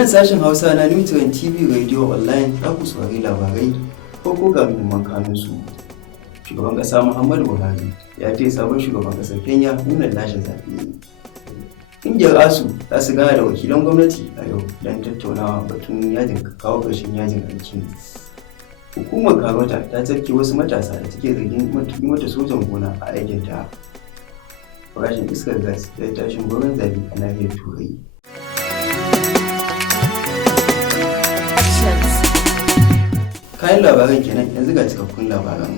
nan sashen Hausa na Newsroom TV Radio Online za ku saurari labarai ko ga muhimman kanunsu. Shugaban ƙasa Muhammadu Buhari ya ce sabon shugaban ƙasar Kenya nuna lashe zaɓe. Ƙungiyar ASU za su gana da wakilan gwamnati a yau don tattaunawa batun kawo ƙarshen yajin aiki. Hukumar Karota ta tafke wasu matasa da take zargin mata sojan gona a aikinta. Farashin iskar gas ya tashin goron zabi a nahiyar Turai. Kayan labaran kenan, yanzu ga cikakkun labaran.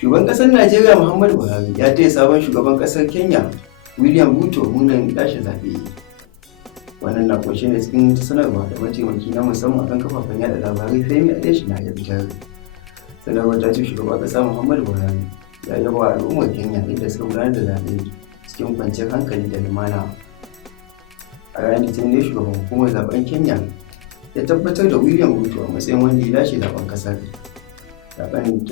Shugaban ƙasar Najeriya Muhammadu Buhari ya taya sabon shugaban ƙasar Kenya William Ruto murnar lashe zaɓe. Wannan na ƙunshe ne cikin sanarwa da mataimaki na musamman akan kafafen yada labarai Femi Adesina ya fitar. Sanarwar ta ce shugaban ƙasa Muhammadu Buhari ya yaba wa al'ummar Kenya inda suka gudanar da zaɓe cikin kwanciyar hankali da lumana. A ranar Litinin ne shugaban hukumar zaben Kenya ya tabbatar da William Ruto a matsayin wanda ya lashe zaben kasar. Matsayin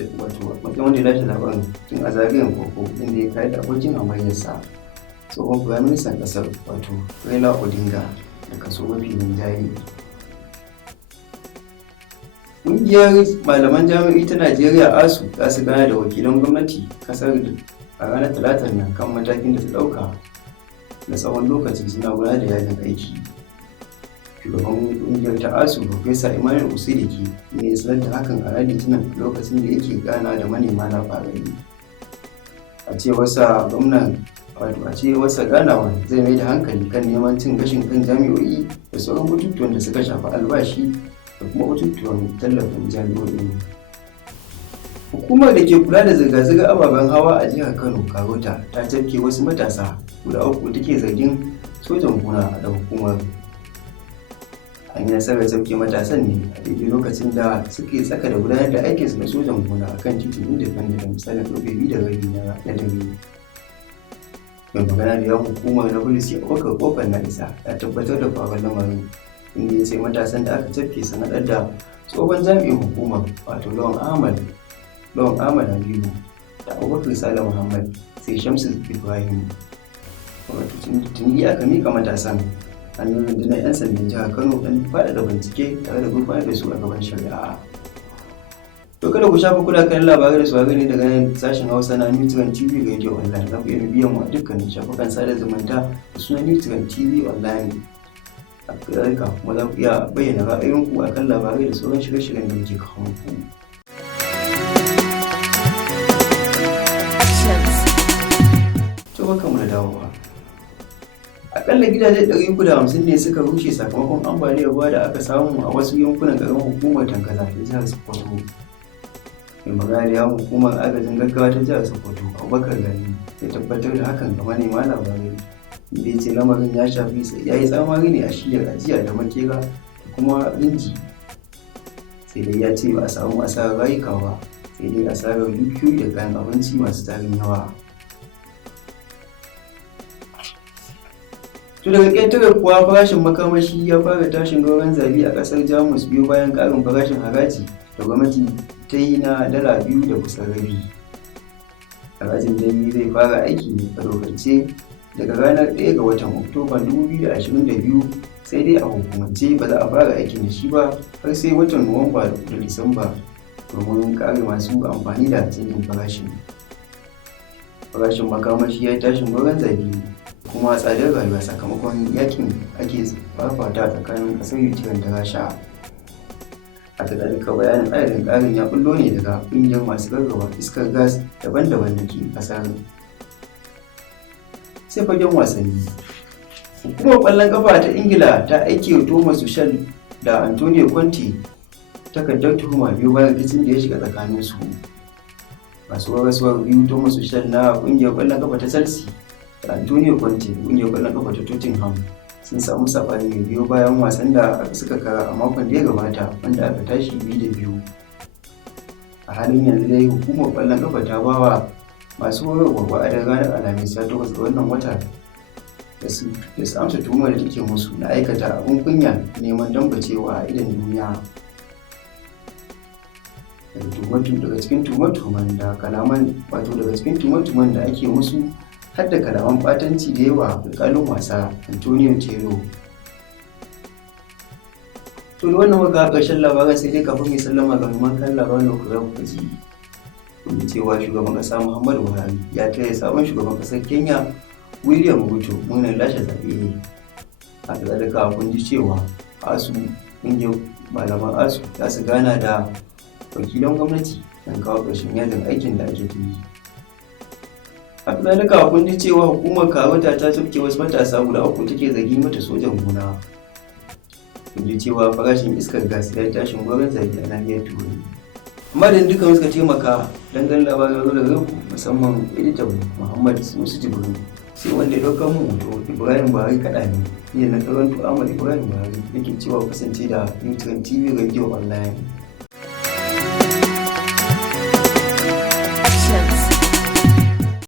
wanda ya lashe zaben tun a zagayen farko inda ya kayar da abokin hamayyarsa tsohon firaministan kasar Raila Odinga da kaso mafi rinjaye. Ƙungiyar malaman jami'o'i ta Najeriya ASU za su gana da wakilan gwamnati kasar a ranar Talatar nan kan matakin da ta ɗauka na tsawon lokaci suna gudanar da yajin aiki. Shugaban ƙungiyar ta ASU Profesa Emmanuel Usidiki ne ya sanar da hakan a ranar Litinin lokacin da yake gana da manema labarai. A cewarsa ganawa zai mai da hankali kan neman cin gashin kan jami'o'i da sauran batutuwan da suka shafi albashi da kuma batutuwan tallafin jami'o'i. Hukumar da ke kula da zirga-zirgar ababen hawa a jihar Kano Karota ta tafke wasu matasa guda uku take zargin sojan gona da hukumar. An yi nasarar tafke matasan ne a daidai lokacin da suke tsaka da gudanar da aikinsu na sojan gona a kan titin Independent da misalin ƙarfe 2:30 na dare. Mai magana da yawan hukumar na polisi a kofar na isa ya tabbatar da faruwar lamarin, inda ya ce matasan da aka tafke sun haɗar da tsohon jami'in hukumar Lawan Ahmad Habibu da Abubakar Sale Muhammad sai Shamsu Ibrahim. Tuni aka mika matasan hannun rundunar 'yan sandan jihar Kano don faɗaɗa bincike tare da gurfanar da su a gaban shari'a. To kada ku shafa kuna kan labarai da saurari ne daga nan sashen Hausa na Newsroom TV Radio Online. Za ku iya bibiyan mu a dukkanin shafukan sada zumunta da sunan Newsroom TV Online. A ƙarƙa kuma za ku iya bayyana ra'ayoyinku a kan labarai da sauran shirye-shiryen da muke kawo muku. To barkanmu da dawowa. Akalla gidaje 350 ne suka rushe sakamakon ambaliyar ruwa da aka samu a wasu yankunan ƙaramar hukumar Tankaza ta jihar Sokoto. Mai magana da yawon hukumar agajin gaggawa ta jihar Sokoto Abubakar Gani ya tabbatar da hakan ga manema labarai, inda ya ce lamarin ya yi tsamari ne a shiyar ajiya da makera da kuma rinji. Sai dai ya ce ba a samu asarar rayuka ba, sai dai asarar dukiyoyi da kayan abinci masu tarin yawa. To daga ƙetare kuwa farashin makamashi ya fara tashin goron zabi a ƙasar Jamus biyu bayan ƙarin farashin haraji da gwamnati ta yi na dala 2 da kusan rabi. Harajin dai zai fara aiki ne a dokance daga ranar 1 ga watan Oktoba 2022, sai dai a hukumance ba za a fara aikin da shi ba har sai watan Nuwamba da Disamba domin kare masu amfani da canjin farashin. Farashin makamashi ya yi tashin goron zabi kuma tsadar rayuwa sakamakon yakin ake fafata tsakanin ƙasar Ukraine da Rasha. Haka zalika bayanin adadin ƙarin ya bullo ne daga ƙungiyar masu rarraba iskar gas daban-daban da ke ƙasar. Sai fagen wasanni. Hukumar ƙwallon ƙafa ta Ingila ta aike wa Thomas Tuchel da Antonio Conte takardar tuhuma biyu bayan rikicin da ya shiga tsakaninsu. Masu waraswar biyu Thomas Tuchel na ƙungiyar ƙwallon ƙafa ta Chelsea da Antonio Conte ƙungiyar ƙwallon ƙafa ta Tottenham sun samu saɓani mai biyo bayan wasan da suka kara a makon da ya gabata wanda aka tashi 2-2. A halin yanzu dai hukumar ƙwallon ƙafa ta bawa masu horarwa wa'adin ranar Alhamis 8 ga wannan wata da su amsa tuhumar da take musu na aikata abin kunya neman dambacewa a idon duniya. Daga cikin tuhume-tuhumen da ake musu har da kalaman ɓatanci da yawa alƙalin wasa Antonio Taylor To da wannan muka ƙarshen labaran, sai dai kafin mai sallama ga muhimman kan labaran da kuka ji. Kun ji cewa shugaban ƙasa Muhammadu Buhari ya taya sabon shugaban ƙasar Kenya William Ruto murnar lashe zaɓe. Haka zalika kun ji cewa ASU, ƙungiyar malaman ASU, za su gana da wakilan gwamnati don kawo ƙarshen yajin aikin da ake yi. Haka zalika kun ji cewa hukumar Karota ta tafke wasu matasa guda 3 take zargi mata sojan gona. Kun ji cewa farashin iskar gas ya tashin gwamnan zabi a nahiyar Turai. Amma da dukkan suka taimaka don ganin labaran da rabu, musamman editan Muhammad Musu Jibril, sai wanda ya ɗaukar mu hoto Ibrahim Buhari kaɗa ne, ni na karanto Ahamad Ibrahim Buhari yake cewa kasance da Nutrient TV Radio Online.